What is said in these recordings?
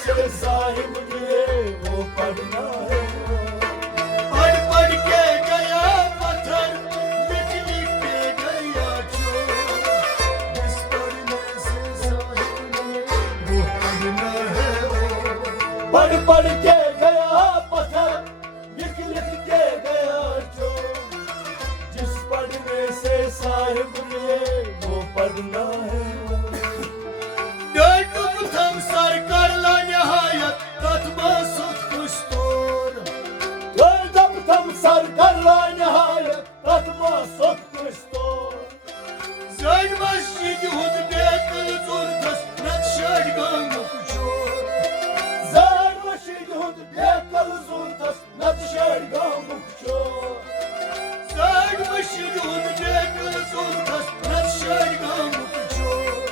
से साहिब लिए वो पढ़ना है। पढ़ पढ़ के गया पत्थर, लिख लिख के गया चोर। जिस पढ़ने से साहिब लिए वो पढ़ना है। पढ़ पढ़ के गया पत्थर, लिख लिख के गया चोर। जिस पढ़ने से साहिब लिए वो पढ़ना है। Döndüm tam sarkarla nihayet tatma sutmuştur. Gördüm tam sarkarla nihayet tatma sokmuştur. Zayn masjid hutbe kılzurdas natşargan mukşur. Zar başid hud bekal zurtas natşargan mukşur. Zayn masjid hutbe kılzurdas natşargan mukşur.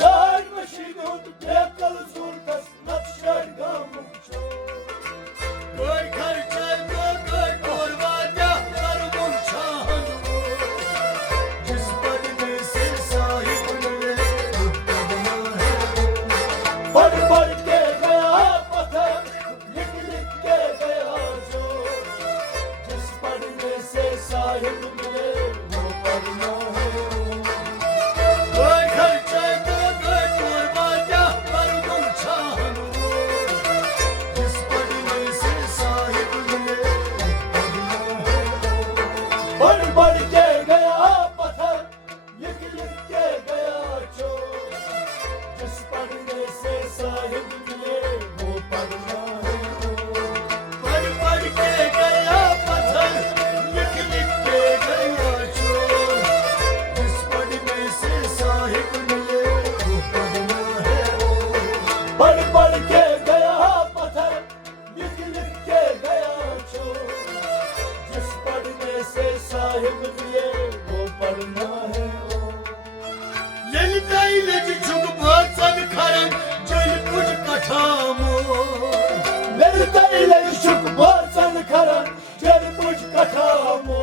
Zar başid hud bekal zurtas natşargan mukşur. Gör karçayda gör korvada karmun çahan vur. Jiss padne se sahib ne muhtadna hai. पढ़ पढ़ के गया पत्थर, लिख लिख के गया चोर। जिस पढ़ने से साहिब मिले वो पढ़ना है। Gör karçayda gör korvada karmun çahan vur. Jiss padne se sahib ne muhtadna hai. पढ़ पढ़ के गया पत्थर, लिख लिख के गया चोर। जिस पढ़ने से साहिब मिले वो पढ़ना है। पढ़ पढ़ के गया पत्थर, लिख लिख के गया चोर। जिस पढ़ने से साहिब मिले वो पढ़ना है। पढ़ पढ़ के गया पत्थर, लिख लिख के गया चोर। जिस पढ़ने से साहिब मिले वो पढ़ना है। ललिता इलज छुग भाषण खरन जल कुछ कठामो। ललिता इलज छुग भाषण खरन जल कुछ कठामो।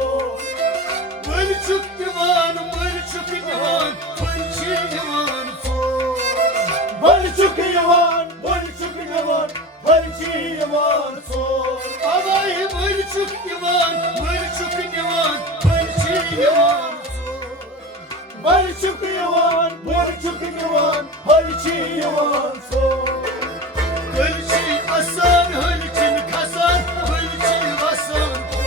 मर छुक दीवान मर छुक दीवान पंछी दीवान सो। मर चुक जवान, मर चुक जवान, फर्जी जवान सो। आवाई मर छुक दीवान मर छुक दीवान पंछी दीवान सो। मर चुक जवान, मर चुक जवान, फर्जी जवान सो। Hılçı asan, hılçın kasan, hılçı vasan ko.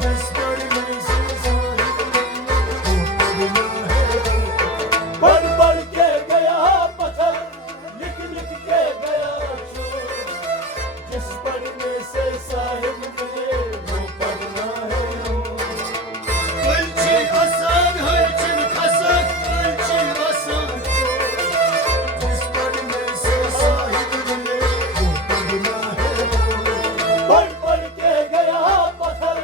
Jiss padne se sahib ne muhtadna hai. पढ़ पढ़ के गया पत्थर, लिख लिख के गया चोर। जिस पढ़ने से साहिब मिले वो पढ़ना है। Hılçı asan, hılçın kasan, hılçı vasan ko. Jiss padne se sahib ne muhtadna hai. पढ़ पढ़ के गया पत्थर,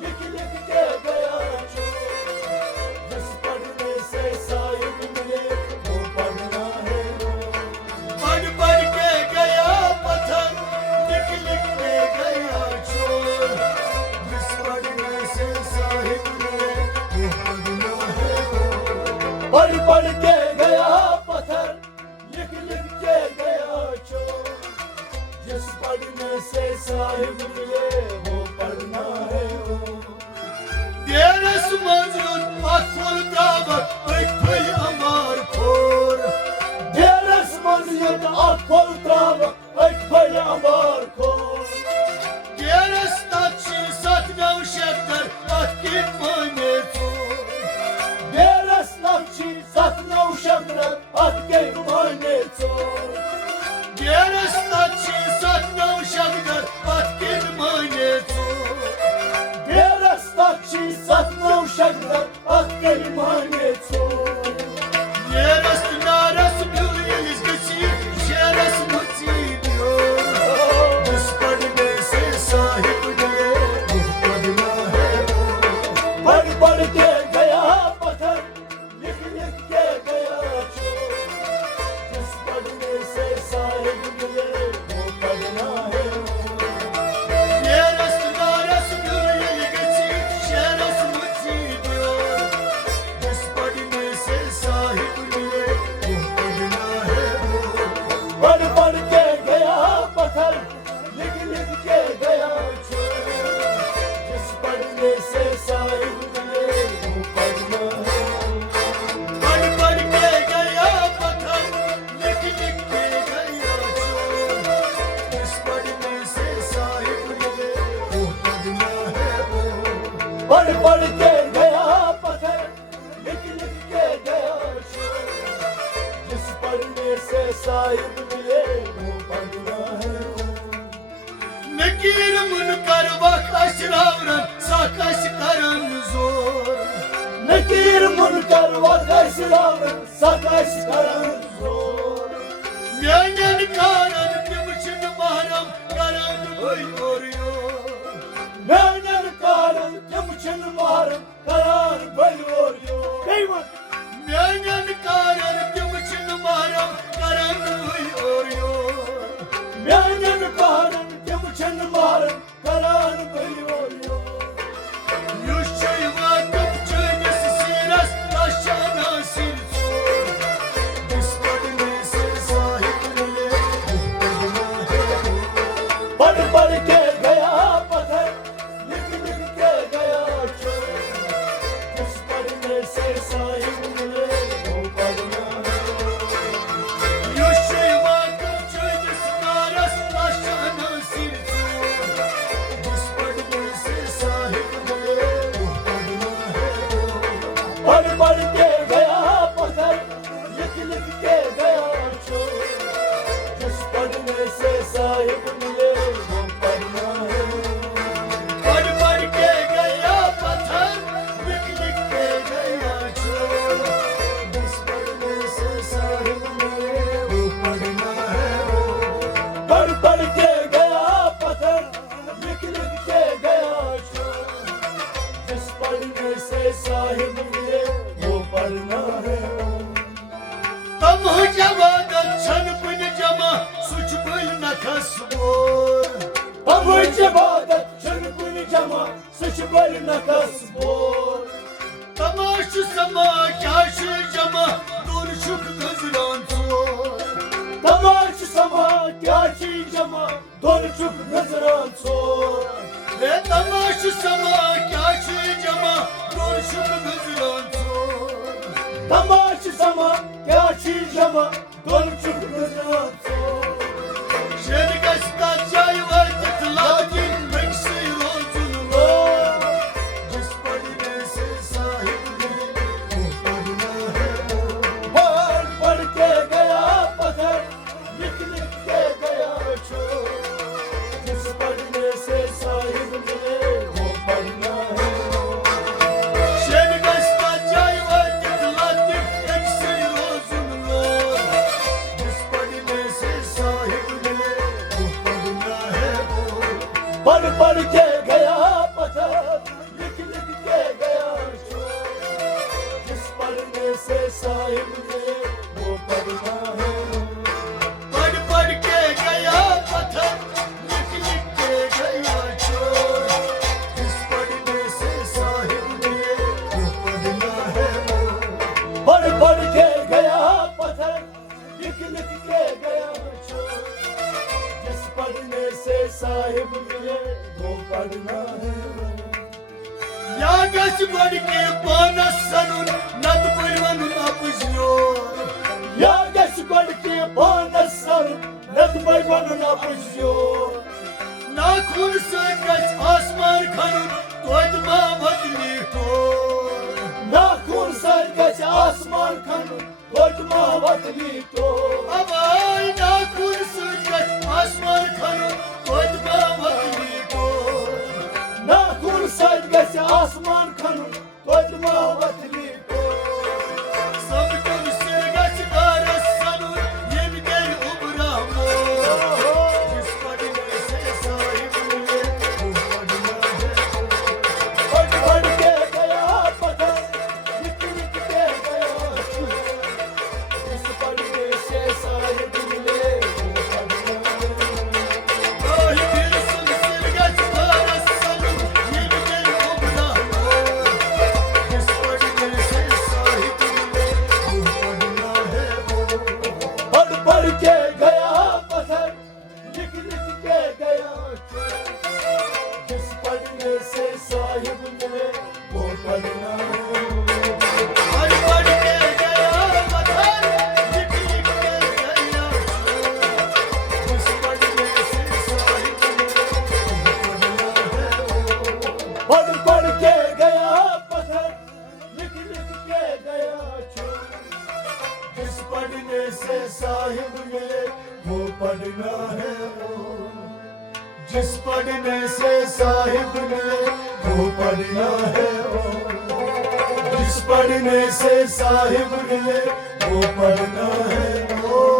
लिख लिख के गया चोर। जिस पढ़ने से साहिब मिले वो पढ़ना है। पढ़ पढ़ के गया पत्थर, लिख लिख के गया चोर। जिस पढ़ने से साहिब मिले वो पढ़ना है। पढ़ पढ़ के गया पत्थर, लिख लिख के गया चोर। जिस पढ़ने से साहिब मिले वो पढ़ना है। Deres mazlum akfol davat, ekfel amar kor. Deres manziyet akfol trava, ekfel amar kor. Deres tatçı satna uşaklar, atkin manetor. Deres navçi satna uşaklar, at gelmane çor. Deres tatçı satna uşaklar, atkin manetor. Deres navçi satna uşaklar, at gelmane çor. Deres naras gül yeliz geçi, şeras mutsi diyor. Jiss padne se sahib ne muhtadna hai. पढ़ पढ़ के गया पत्थर, लिख लिख के गया चोर। जिस पढ़ने से साहिब मिले वो पढ़ना है। Deres naras gül yeliz geçi, şeras mutsi diyor. Jiss padne लिख के गया छोड़, जिस पढ़ने से साहिब मिले वो पढ़ना है। पढ़ पढ़ के गया पत्थर, लिख लिख के गया छोड़, जिस पढ़ने से साहिब मिले वो पढ़ना है वो। पढ़ पढ़ के गया पत्थर, लिख लिख के गया छोड़, जिस पढ़ने से साहिब मिले वो पढ़ना है वो। Nekir munkar vakaş ravran sakaş karan zor. Nekir munkar vakaş ravran sakaş karan zor. Miyanen karan kimçin mahram karan buyuruyor. Meğner karan kimçin mahram karan buyuruyor. Eyvah! Miyanen karan kimçin mahram karan buyuruyor. Meğner karan kimçin mahram karan buyuruyor. Yuşçay vakıf çöynesi siras taşana silsor. Dispadne se sahip mile muhtadna hai wo. पढ़ पढ़ के गया पत्थर, लिख लिख के गया छोड़, जिस पढ़ने से साहिब मिले वो पढ़ना है। Yuşçay vakıf çöynesi siras taşana silsor. Dispadne se sahip mile muhtadna hai wo. पढ़ पढ़ के गया पत्थर, लिख लिख के गया छोड़, जिस पढ़ने से साहिब मिले वो पढ़ना है। पढ़ पढ़ के गया पत्थर, लिख लिख के गया छोड़, जिस पढ़ने से साहिब मिले वो पढ़ना है वो। पढ़ पढ़ के गया पत्थर, लिख लिख के गया छोड़, जिस पढ़ने से साहिब मिले वो पढ़ना है वो। तम जवाद छन पुन जमा सुच बुल न खसबोर। हम इबादत चुनकुन जमा सच बल न कसबोर। तमाश समा काश जमा दूर शुक गजरान चोर। तमाश समा क्या चीज जमा दोन चुप नजरान सोर। वे तमाश समा काश जमा दूर शुक गजरान चोर। तमाश समा क्या चीज जमा दोन चुप नजरान सोर। Şen gasta çay var tıkladın meksi rozulma. Jiss padne se sahib mile wo padna hai wo. पढ़ पढ़ के गया पत्थर, लिख लिख के गया छोड़, जिस पढ़ने से साहिब मिले वो पढ़ना है वो। Şen gasta çay var tıkladın meksi rozulma. Jiss padne se sahib mile wo padna hai wo. पढ़ पढ़ के गया पत्थर, लिख लिख के गया छोड़, जिस पढ़ने से साहिब मिले वो पढ़ना है वो। पढ़ पढ़ के गया पत्थर, लिख लिख के गया छोड़, जिस पढ़ने से साहिब मिले वो पढ़ना है वो। पढ़ पढ़ के गया पत्थर, लिख लिख के गया छोड़, जिस पढ़ने से साहिब मिले वो पढ़ना है वो। Ya geç pढ़ के पाना सनुन नद पढ़वनु अपजियोर। या गश पढ़ के पानस सर नद पैवन ना पुजियो। ना खून से गच आसमान खनुन तोद मावत लीटो। ना खून सर गच आसमान खन गोद मावत लीटो। अब आई ना खून से गच आसमान खनुन तोद मावत लीटो। ना खून सर गच आसमान खन गोद मावत लीटो। सब तुम सिर गच गारस सनुन येन गई उबरा मोर। जिस पढ़ने से साहिब मिले वो पढ़ना है वो। पढ़ पढ़ के गया पत्थर, लिख लिख के गया छोड़, जिस पढ़ने से साहिब मिले वो पढ़ना है वो। Ay bir sır gç garas sanu yin gel obra moor. Jiss पढ़ने है वो, जिस पढ़ने से साहिब मिले वो पढ़ना है वो, जिस पढ़ने से साहिब मिले वो पढ़ना है वो।